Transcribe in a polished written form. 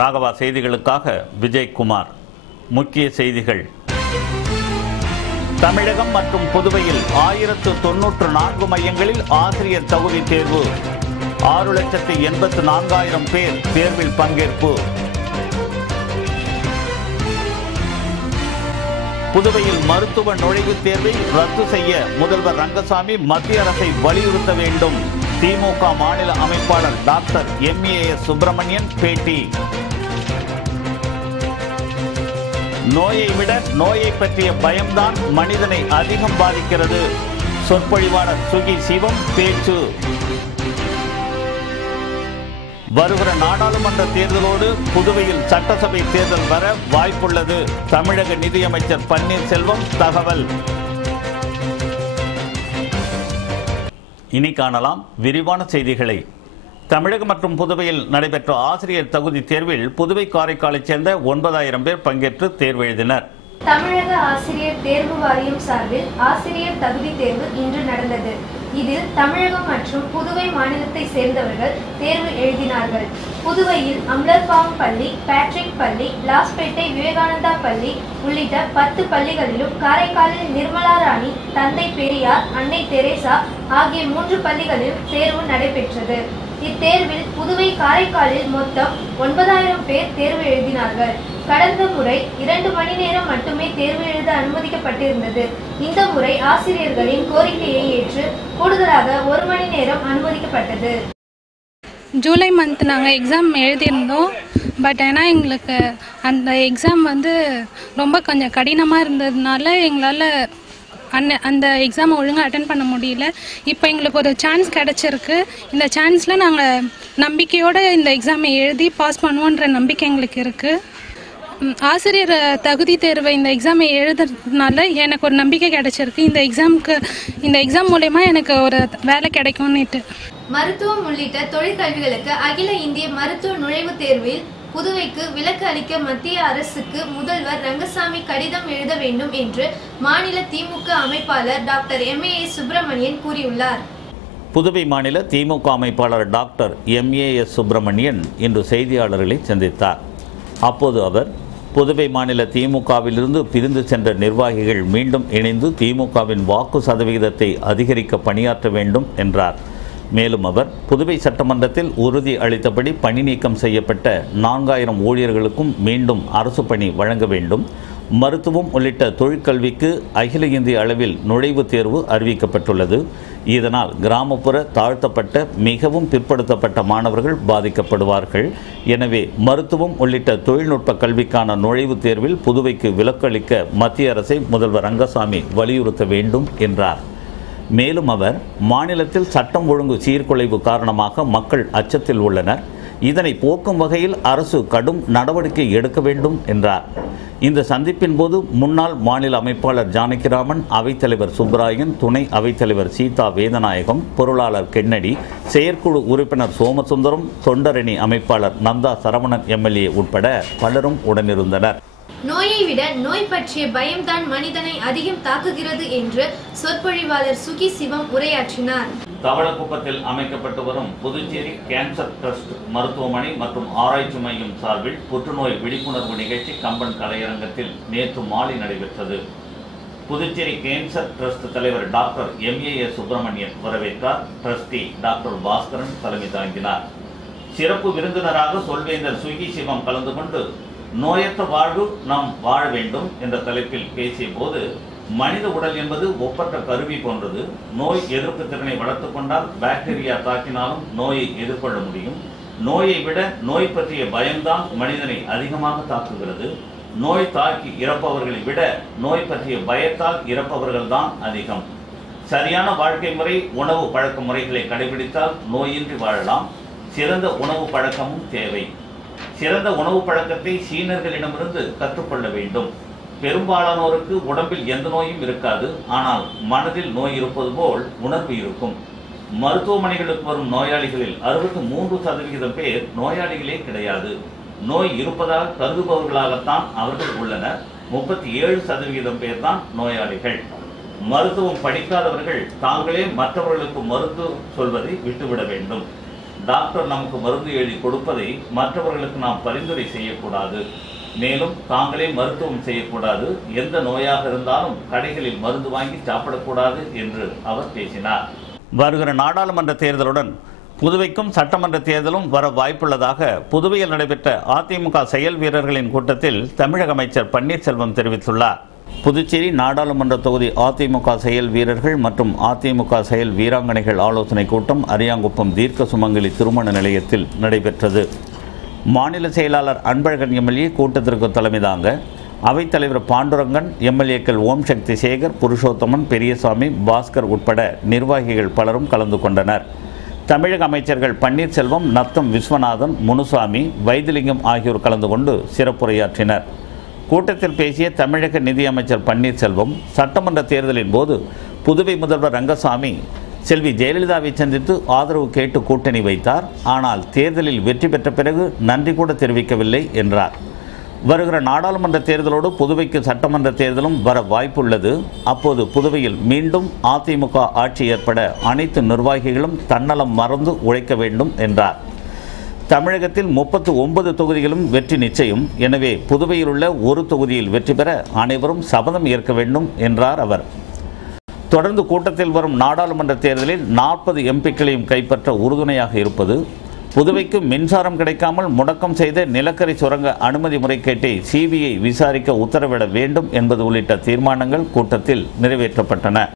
ராகவா செய்திகளுக்காக விஜயகுமார். முக்கிய செய்திகள். தமிழகம் மற்றும் புதுவையில் 1094 மையங்களில் ஆசிரியர் தகுதி தேர்வு. 6,84,000 பேர் தேர்வில் பங்கேற்பு. புதுவையில் மருத்துவ நுழைவுத் தேர்வை ரத்து செய்ய முதல்வர் ரங்கசாமி மத்திய அரசை வலியுறுத்த வேண்டும். திமுக மாநில அமைப்பாளர் டாக்டர் MAS சுப்பிரமணியன் பேட்டி. நோயை விட நோயை பற்றிய பயம்தான் மனிதனை அதிகம் பாதிக்கிறது. சொற்பொழிவாளர் சுகி சிவம் பேச்சு. வருகிற நாடாளுமன்ற தேர்தலோடு புதுவையில் சட்டசபை தேர்தல் வர வாய்ப்புள்ளது. தமிழக நிதியமைச்சர் பன்னீர்செல்வம் தகவல். இனி காணலாம் விரிவான செய்திகளை. தமிழகம் மற்றும் புதுவையில் நடைபெற்ற ஆசிரியர் தகுதி தேர்வில் புதுவை காரைக்காலைச் சேர்ந்த 9,000 பேர் பங்கேற்று தேர்வு எழுதினர். தமிழக ஆசிரியர் தேர்வு வாரியம் சார்பில் ஆசிரியர் தகுதி தேர்வு இன்று நடந்தது. இதில் தமிழகம் மற்றும் புதுவை மாநிலத்தை சேர்ந்தவர்கள் தேர்வு எழுதினார்கள். புதுவையில் அம்லர்பாம் பள்ளி, பேட்ரிக் பள்ளி, லாஸ்பேட்டை விவேகானந்தா பள்ளி உள்ளிட்ட 10 பள்ளிகளிலும், காரைக்காலில் நிர்மலா ராணி, தந்தை பெரியார், அன்னை தெரேசா ஆகிய 3 பள்ளிகளிலும் தேர்வு நடைபெற்றது. இத்தேர்வில் புதுவை காரைக்காலில் மொத்தம் 9,000 பேர் தேர்வு எழுதினார்கள். கடந்த முறை 2 மணி நேரம் மட்டுமே தேர்வு எழுத அனுமதிக்கப்பட்டிருந்தது. இந்த முறை ஆசிரியர்களின் கோரிக்கையை ஏற்று கூடுதலாக 1 மணி நேரம் அனுமதிக்கப்பட்டது. ஜூலை மந்த் நாங்கள் எக்ஸாம் எழுதியிருந்தோம். பட் ஆனால் எங்களுக்கு அந்த எக்ஸாம் ரொம்ப கொஞ்சம் கடினமாக இருந்ததுனால எங்களால் அந்த எக்ஸாமை ஒழுங்காக அட்டன் பண்ண முடியல. இப்போ எங்களுக்கு ஒரு சான்ஸ் கிடச்சிருக்கு. இந்த சான்ஸில் நாங்கள் நம்பிக்கையோடு இந்த எக்ஸாமை எழுதி பாஸ் பண்ணுவோன்ற நம்பிக்கை எங்களுக்கு இருக்குது. ஆசிரியர் தகுதி தேர்வை இந்த எக்ஸாமை எழுதுறதுனால எனக்கு ஒரு நம்பிக்கை கிடைச்சிருக்கு. இந்த எக்ஸாம் மூலமா எனக்கு ஒரு வேலை கிடைக்கும்னுட்டு. மருத்துவம் உள்ளிட்ட தொழிற்கல்விகளுக்கு அகில இந்திய மருத்துவ நுழைவுத் தேர்வில் புதுவைக்கு விலக்கு அளிக்க மத்திய அரசுக்கு முதல்வர் ரங்கசாமி கடிதம் எழுத வேண்டும் என்று மாநில திமுக அமைப்பாளர் டாக்டர் MAS சுப்பிரமணியன் கூறியுள்ளார். புதுவை மாநில திமுக அமைப்பாளர் டாக்டர் MAS சுப்பிரமணியன் இன்று செய்தியாளர்களை சந்தித்தார். அப்போது அவர் புதுவை மாநில திமுகவிலிருந்து பிரிந்து சென்ற நிர்வாகிகள் மீண்டும் இணைந்து திமுகவின் வாக்கு சதவிகிதத்தை அதிகரிக்க பணியாற்ற வேண்டும் என்றார். மேலும் அவர் புதுவை சட்டமன்றத்தில் உறுதி அளித்தபடி பணி நீக்கம் செய்யப்பட்ட 4,000 ஊழியர்களுக்கும் மீண்டும் அரசு பணி வழங்க வேண்டும். மருத்துவம் உள்ளிட்ட தொழிற்கல்விக்கு அகில இந்திய அளவில் நுழைவுத் தேர்வு அறிவிக்கப்பட்டுள்ளது. இதனால் கிராமப்புற தாழ்த்தப்பட்ட மிகவும் பிற்படுத்தப்பட்ட மாணவர்கள் பாதிக்கப்படுவார்கள். எனவே மருத்துவம் உள்ளிட்ட தொழில்நுட்ப கல்விக்கான நுழைவுத் தேர்வில் புதுவைக்கு விலக்கு அளிக்க மத்திய அரசை முதல்வர் ரங்கசாமி வலியுறுத்த வேண்டும் என்றார். மேலும் அவர் மாநிலத்தில் சட்டம் ஒழுங்கு சீர்குலைவு காரணமாக மக்கள் அச்சத்தில் உள்ளனர். இதனை போக்கும் வகையில் அரசு கடும் நடவடிக்கை எடுக்க வேண்டும் என்றார். இந்த சந்திப்பின் போது முன்னாள் மாநில அமைப்பாளர் ஜானகிராமன், அவைத்தலைவர் சுப்ராயன், துணை அவைத்தலைவர் சீதா வேதநாயகம், பொருளாளர் கென்னடி, செயற்குழு உறுப்பினர் சோமசுந்தரம், தொண்டரணி அமைப்பாளர் நந்தா சரவணன் MLA உட்பட பலரும் உடனிருந்தனர். நோயை விட நோய் பற்றிய பயம்தான் மனிதனை அதிகம் தாக்குகிறது என்று சொற்பொழிவாளர் சுகி சிவம் உரையாற்றினார். தவளக்குப்பத்தில் அமைக்கப்பட்டு வரும் புதுச்சேரி கேன்சர் ட்ரஸ்ட் மருத்துவமனை மற்றும் ஆராய்ச்சி மையம் சார்பில் புற்றுநோய் விழிப்புணர்வு நிகழ்ச்சி கம்பன் கலையரங்கத்தில் நேற்று மாலை நடைபெற்றது. புதுச்சேரி கேன்சர் ட்ரஸ்ட் தலைவர் டாக்டர் MAS சுப்பிரமணியன் வரவேற்றார். ட்ரஸ்டி டாக்டர் பாஸ்கரன் தலைமை தாங்கினார். சிறப்பு விருந்தினராக சொல்வேந்தர் சுகி சிவம் கலந்து கொண்டு நோயற்ற வாழ்வு நாம் வாழ வேண்டும் என்ற தலைப்பில் பேசிய போது, மனித உடல் என்பது ஒப்பற்ற கருவி போன்றது. நோய் எதிர்ப்பு திறனை வளர்த்துக் கொண்டால் பாக்டீரியா தாக்கினாலும் நோயை எதிர்கொள்ள முடியும். நோயை விட நோய் பற்றிய பயம்தான் மனிதனை அதிகமாக தாக்குகிறது. நோய் தாக்கி இறப்பவர்களை விட நோய் பற்றிய பயத்தால் இறப்பவர்கள் தான் அதிகம். சரியான வாழ்க்கை முறை, உணவு பழக்க முறைகளை கடைபிடித்தால் நோயின்றி வாழலாம். சிறந்த உணவு பழக்கமும் தேவை. சிறந்த உணவு பழக்கத்தை சீனர்களிடமிருந்து கற்றுக்கொள்ள வேண்டும். பெரும்பாலானோருக்கு உடம்பில் எந்த நோயும் இருக்காது, ஆனால் மனதில் நோய் இருப்பது போல் உணர்வு இருக்கும். மருத்துவமனைகளுக்கு வரும் நோயாளிகளில் 63% பேர் நோயாளிகளே கிடையாது. நோய் இருப்பதாக கருதுபவர்களாகத்தான் அவர்கள் உள்ளனர். 37% பேர் தான் நோயாளிகள். மருத்துவம் படிக்காதவர்கள் தாங்களே மற்றவர்களுக்கு மருத்துவம் சொல்வதை விட்டுவிட வேண்டும். டாக்டர் நமக்கு மருந்து எழுதி கொடுப்பதை மற்றவர்களுக்கு நாம் பரிந்துரை செய்யக்கூடாது. மேலும் தாங்களே மருத்துவம் செய்யக்கூடாது. எந்த நோயாக இருந்தாலும் கடைகளில் மருந்து வாங்கி சாப்பிடக்கூடாது என்று அவர் பேசினார். வருகிற நாடாளுமன்ற தேர்தலுடன் புதுவைக்கும் சட்டமன்ற தேர்தலும் வர வாய்ப்புள்ளதாக புதுவையில் நடைபெற்ற அதிமுக செயல் வீரர்களின் கூட்டத்தில் தமிழக அமைச்சர் பன்னீர்செல்வம் தெரிவித்துள்ளார். புதுச்சேரி நாடாளுமன்ற தொகுதி அதிமுக செயல் வீரர்கள் மற்றும் அதிமுக செயல் வீராங்கனைகள் ஆலோசனை கூட்டம் அரியாங்குப்பம் தீர்க்க சுமங்கலி திருமண நிலையத்தில் நடைபெற்றது. மாநில செயலாளர் அன்பழகன் எம்எல்ஏ கூட்டத்திற்கு தலைமை தாங்க அவைத்தலைவர் பாண்டுரங்கன், எம்எல்ஏக்கள் ஓம் சக்தி சேகர், புருஷோத்தமன், பெரியசாமி, பாஸ்கர் உட்பட நிர்வாகிகள் பலரும் கலந்து கொண்டனர். தமிழக அமைச்சர்கள் பன்னீர்செல்வம், நத்தம் விஸ்வநாதன், முனுசாமி, வைத்திலிங்கம் ஆகியோர் கலந்து கொண்டு சிறப்புரையாற்றினர். கூட்டத்தில் பேசிய தமிழக நிதியமைச்சர் பன்னீர்செல்வம், சட்டமன்ற தேர்தலின் போது புதுவை முதல்வர் ரங்கசாமி செல்வி ஜெயலலிதாவை சந்தித்து ஆதரவு கேட்டு கூட்டணி வைத்தார். ஆனால் தேர்தலில் வெற்றி பெற்ற பிறகு நன்றி கூட தெரிவிக்கவில்லை என்றார். வருகிற நாடாளுமன்ற தேர்தலோடு புதுவைக்கு சட்டமன்ற தேர்தலும் வர வாய்ப்புள்ளது. அப்போது புதுவையில் மீண்டும் அதிமுக ஆட்சி ஏற்பட அனைத்து நிர்வாகிகளும் தன்னலம் மறந்து உழைக்க வேண்டும் என்றார். தமிழகத்தில் 39 தொகுதிகளும் வெற்றி நிச்சயம். எனவே புதுவையில் உள்ள ஒரு தொகுதியில் வெற்றி பெற அனைவரும் சபதம் ஏற்க வேண்டும் என்றார் அவர். தொடர்ந்து கூட்டத்தில் வரும் நாடாளுமன்ற தேர்தலில் 40 எம்பிக்களையும் கைப்பற்ற உறுதுணையாக இருப்பது, புதுவைக்கு மின்சாரம் கிடைக்காமல் முடக்கம் செய்த நிலக்கரி சுரங்க அனுமதி முறைகேட்டை சிபிஐ விசாரிக்க உத்தரவிட வேண்டும் என்பது உள்ளிட்ட தீர்மானங்கள் கூட்டத்தில் நிறைவேற்றப்பட்டன.